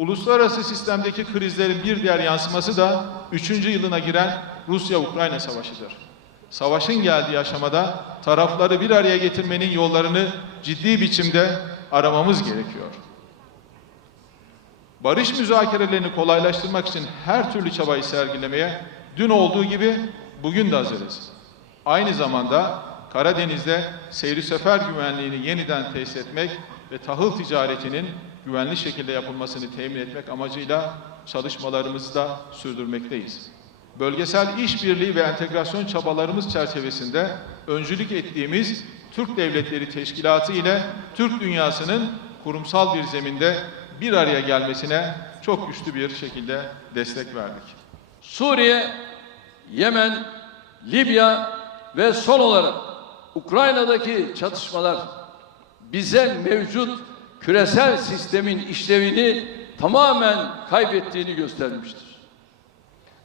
Uluslararası sistemdeki krizlerin bir diğer yansıması da 3. yılına giren Rusya-Ukrayna savaşıdır. Savaşın geldiği aşamada tarafları bir araya getirmenin yollarını ciddi biçimde aramamız gerekiyor. Barış müzakerelerini kolaylaştırmak için her türlü çabayı sergilemeye dün olduğu gibi bugün de hazırız. Aynı zamanda Karadeniz'de seyri sefer güvenliğini yeniden tesis etmek ve tahıl ticaretinin güvenli şekilde yapılmasını temin etmek amacıyla çalışmalarımızı da sürdürmekteyiz. Bölgesel işbirliği ve entegrasyon çabalarımız çerçevesinde öncülük ettiğimiz Türk Devletleri Teşkilatı ile Türk dünyasının kurumsal bir zeminde bir araya gelmesine çok güçlü bir şekilde destek verdik. Suriye, Yemen, Libya ve son olarak Ukrayna'daki çatışmalar bize mevcut küresel sistemin işlevini tamamen kaybettiğini göstermiştir.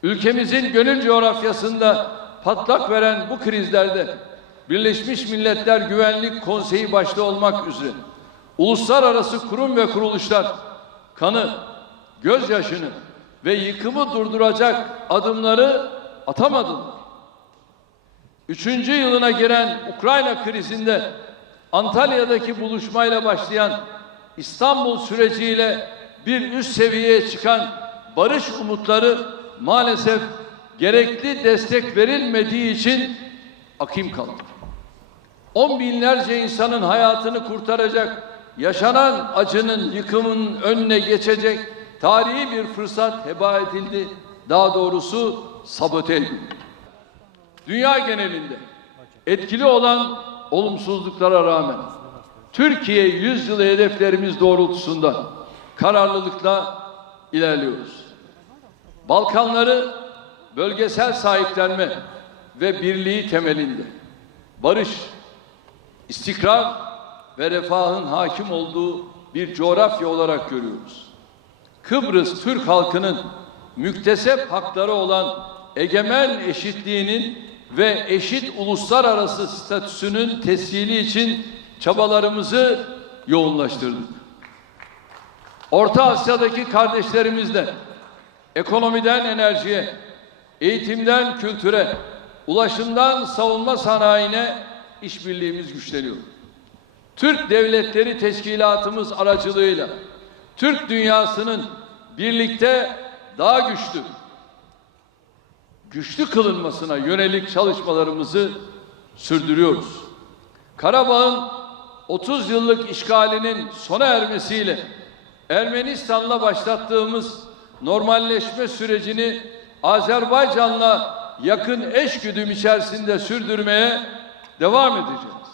Ülkemizin gönül coğrafyasında patlak veren bu krizlerde Birleşmiş Milletler Güvenlik Konseyi başta olmak üzere uluslararası kurum ve kuruluşlar kanı, gözyaşını ve yıkımı durduracak adımları atamadılar. Üçüncü yılına giren Ukrayna krizinde Antalya'daki buluşmayla başlayan İstanbul süreciyle bir üst seviyeye çıkan barış umutları maalesef gerekli destek verilmediği için akim kaldı. On binlerce insanın hayatını kurtaracak, yaşanan acının, yıkımın önüne geçecek tarihi bir fırsat heba edildi. Daha doğrusu sabote edildi. Dünya genelinde etkili olan olumsuzluklara rağmen Türkiye yüzyılı hedeflerimiz doğrultusunda kararlılıkla ilerliyoruz. Balkanları bölgesel sahiplenme ve birliği temelinde barış, istikrar ve refahın hakim olduğu bir coğrafya olarak görüyoruz. Kıbrıs Türk halkının müktesep hakları olan egemen eşitliğinin ve eşit uluslararası statüsünün tescili için çabalarımızı yoğunlaştırdık. Orta Asya'daki kardeşlerimizle ekonomiden enerjiye, eğitimden kültüre, ulaşımdan savunma sanayine işbirliğimiz güçleniyor. Türk Devletleri Teşkilatımız aracılığıyla Türk dünyasının birlikte daha güçlü, güçlü kılınmasına yönelik çalışmalarımızı sürdürüyoruz. Karabağ'ın 30 yıllık işgalinin sona ermesiyle Ermenistan'la başlattığımız normalleşme sürecini Azerbaycan'la yakın eşgüdüm içerisinde sürdürmeye devam edeceğiz.